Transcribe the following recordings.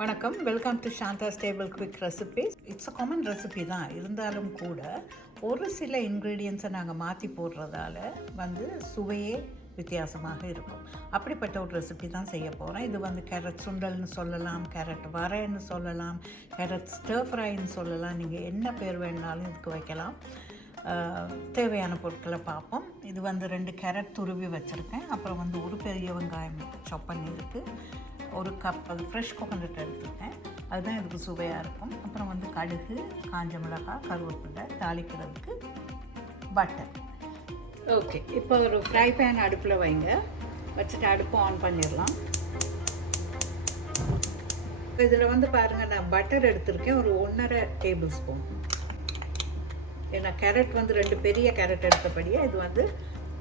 வணக்கம், welcome to Shanta's table quick recipes. It's a common recipe தான் இருந்தாலும் கூட ஒரு சில இன்க்ரீடியன்ஸை நாங்கள் மாற்றி போடுறதால சுவையே வித்தியாசமாக இருக்கும். அப்படிப்பட்ட ஒரு ரெசிபி தான் செய்ய போகிறேன். இது கேரட் சுண்டல்னு சொல்லலாம், கேரட் வரைன்னு சொல்லலாம், கேரட் ஸ்டர் ஃப்ரைன்னு சொல்லலாம். நீங்கள் என்ன பேர் வேணுனாலும் இதுக்கு வைக்கலாம். தேவையான பொருட்களை பார்ப்போம். இது 2 கேரட் துருவி வச்சுருக்கேன். அப்புறம் ஒரு பெரிய வெங்காயம் சாப் பண்ணியிருக்கு. ஒரு கப் ஃப்ரெஷ் கோகோனட் எடுத்துருக்கேன். அதுதான் இதுக்கு சுவையாக இருக்கும். அப்புறம் கடுகு, காஞ்ச மிளகாய், கருவேப்பிலை, தாளிக்கிறதுக்கு பட்டர். ஓகே, இப்போ ஒரு ஃப்ரை பேன் அடுப்பில் வைங்க. வச்சுட்டு அடுப்பு ஆன் பண்ணிடலாம். இதில் பாருங்கள், நான் பட்டர் எடுத்திருக்கேன் ஒரு 1.5 டேபிள் ஸ்பூன். ஏன்னா கேரட் 2 பெரிய கேரட் எடுத்தபடியே இது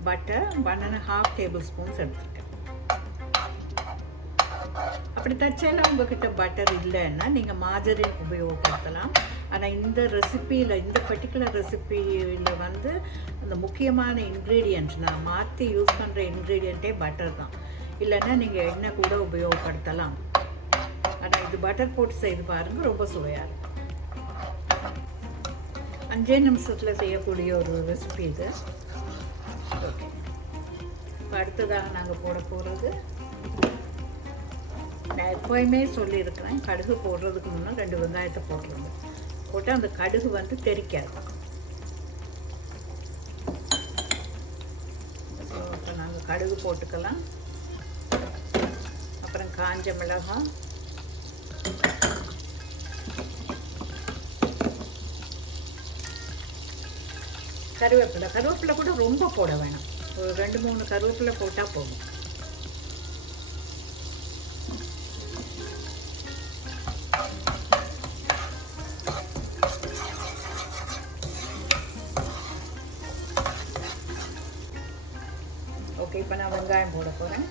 பட்டர் 1.5 டேபிள் ஸ்பூன்ஸ் எடுத்திருக்கேன். அப்படி தச்சேன்னா உங்ககிட்ட பட்டர் இல்லைன்னா நீங்கள் மார்ஜரின் உபயோகப்படுத்தலாம். ஆனால் இந்த ரெசிப்பியில், இந்த பர்டிகுலர் ரெசிப்பியில் அந்த முக்கியமான இன்க்ரீடியன்ட் நான் மாற்றி யூஸ் பண்ணுற இன்க்ரீடியண்ட்டே பட்டர் தான். இல்லைன்னா நீங்கள் எண்ணெய் கூட உபயோகப்படுத்தலாம். ஆனால் இது பட்டர் போட்டு செய்து பாருங்கள், ரொம்ப சுவையாக இருக்கும். 5 நிமிஷத்தில் செய்யக்கூடிய ஒரு ரெசிபி இது. ஓகே, இப்போ அடுத்ததாக நாங்கள் போட போகிறது, நான் எப்போயுமே சொல்லியிருக்கிறேன், கடுகு போடுறதுக்கு முன்னே 2 வெங்காயத்தை போட்டுருங்க. போட்டால் அந்த கடுகு தெரிக்காது. இப்போ நாங்கள் கடுகு போட்டுக்கலாம். அப்புறம் காஞ்ச மிளகாய், கருவேப்பிலை கூட ரொம்ப போட வேணாம். ஒரு 2-3 கருவேப்பிலை போட்டால் போதும். ஓகே, இப்போ நான் வெங்காயம் போட போகிறேன்.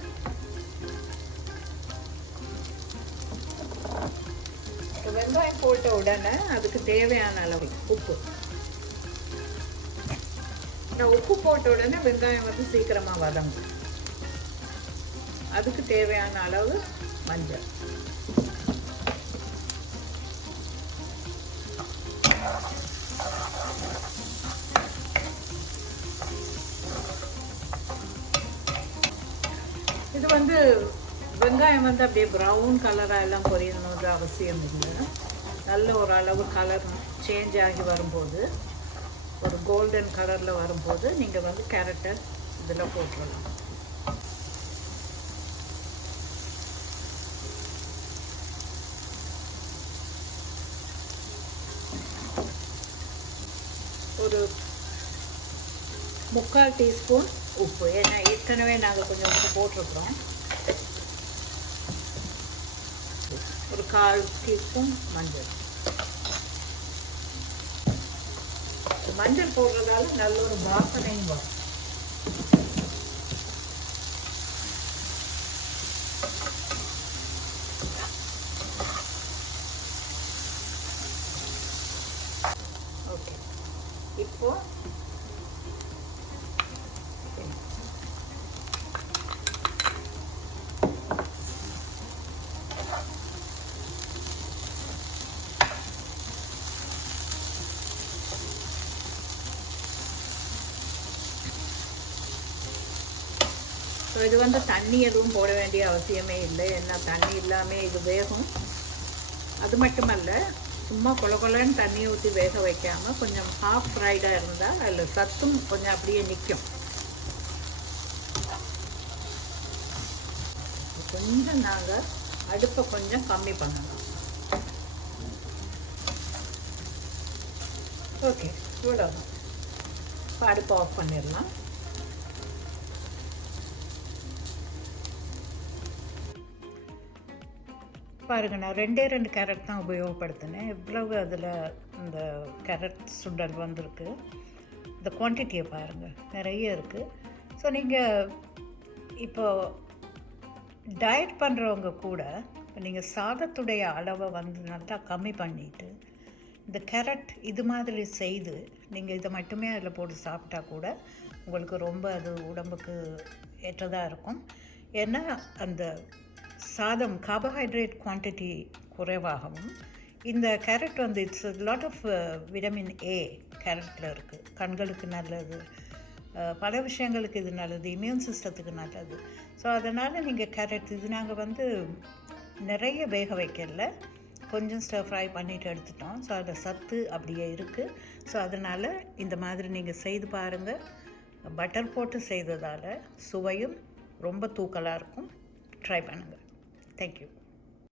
வெங்காயம் போட்ட உடனே அதுக்கு தேவையான அளவு உப்பு. உப்பு போட்ட உடனே வெங்காயம் சீக்கிரமாக வதங்கும். அதுக்கு தேவையான அளவு மஞ்சள். இது வெங்காயம் அப்படியே ப்ரௌன் கலராக எல்லாம் பொரியணுன்ற அவசியம் இல்லை. நல்ல ஒரு அளவு கலர் சேஞ்ச் ஆகி வரும்போது, ஒரு கோல்டன் கலரில் வரும்போது நீங்கள் கேரட்டை இதில் போட்டுடலாம். ஒரு 3/4 டீஸ்பூன் உப்பு. ஏன்னா ஏற்கனவே நாங்கள் கொஞ்சம் உப்பு போட்டிருக்கிறோம். ஒரு 1/4 டீஸ்பூன் மஞ்சள். மஞ்சள் போடுறதால நல்ல ஒரு வாசனையும் வரும். ஓகே, இப்போ இது தண்ணி எதுவும் போட வேண்டிய அவசியமே இல்லை. ஏன்னா தண்ணி இல்லாமல் இது வேகும். அது மட்டுமல்ல, சும்மா கொலன்னு தண்ணியை ஊற்றி வேக வைக்காமல் கொஞ்சம் ஹாஃப் ஃப்ரைடாக இருந்தால் அதில் சத்தும் கொஞ்சம் அப்படியே நிற்கும். கொஞ்சம் நாங்கள் அடுப்பை கொஞ்சம் கம்மி பண்ணலாம். ஓகே, இவ்வளோதான். இப்போ அடுப்பை ஆஃப் பண்ணிடலாம். பாருங்கள், நான் 2 கேரட் தான் உபயோகப்படுத்தினேன். இவ்வளவு அதில் இந்த கேரட் சுண்டல் வந்திருக்கு. இந்த குவான்டிட்டியை பாருங்கள், நிறைய இருக்குது. ஸோ நீங்கள் இப்போ டயட் பண்ணுறவங்க கூட நீங்கள் சாதத்துடைய அளவை நல்லா கம்மி பண்ணிவிட்டு இந்த கேரட் இது மாதிரி செய்து நீங்கள் இதை மட்டுமே அதில் போட்டு சாப்பிட்டா கூட உங்களுக்கு ரொம்ப அது உடம்புக்கு ஏற்றதாக இருக்கும். ஏன்னா அந்த சாதம் கார்போஹைட்ரேட் குவான்டிட்டி குறைவாகவும், இந்த கேரட் வந்து it's lot of vitamin A கேரட்டில் இருக்குது. கண்களுக்கு நல்லது, பல விஷயங்களுக்கு இது நல்லது, இம்யூன் சிஸ்டத்துக்கு நல்லது. ஸோ அதனால் நீங்கள் கேரட் இது நாங்கள் வந்து நிறைய வேக வைக்கல, கொஞ்சம் ஸ்டர் ஃப்ரை பண்ணிவிட்டு எடுத்துட்டோம். ஸோ அதில் சத்து அப்படியே இருக்குது. ஸோ அதனால் இந்த மாதிரி நீங்கள் செய்து பாருங்கள். பட்டர் போட்டு செய்ததால் சுவையும் ரொம்ப தூக்கலாக இருக்கும். ட்ரை பண்ணுங்கள். தேங்க்யூ.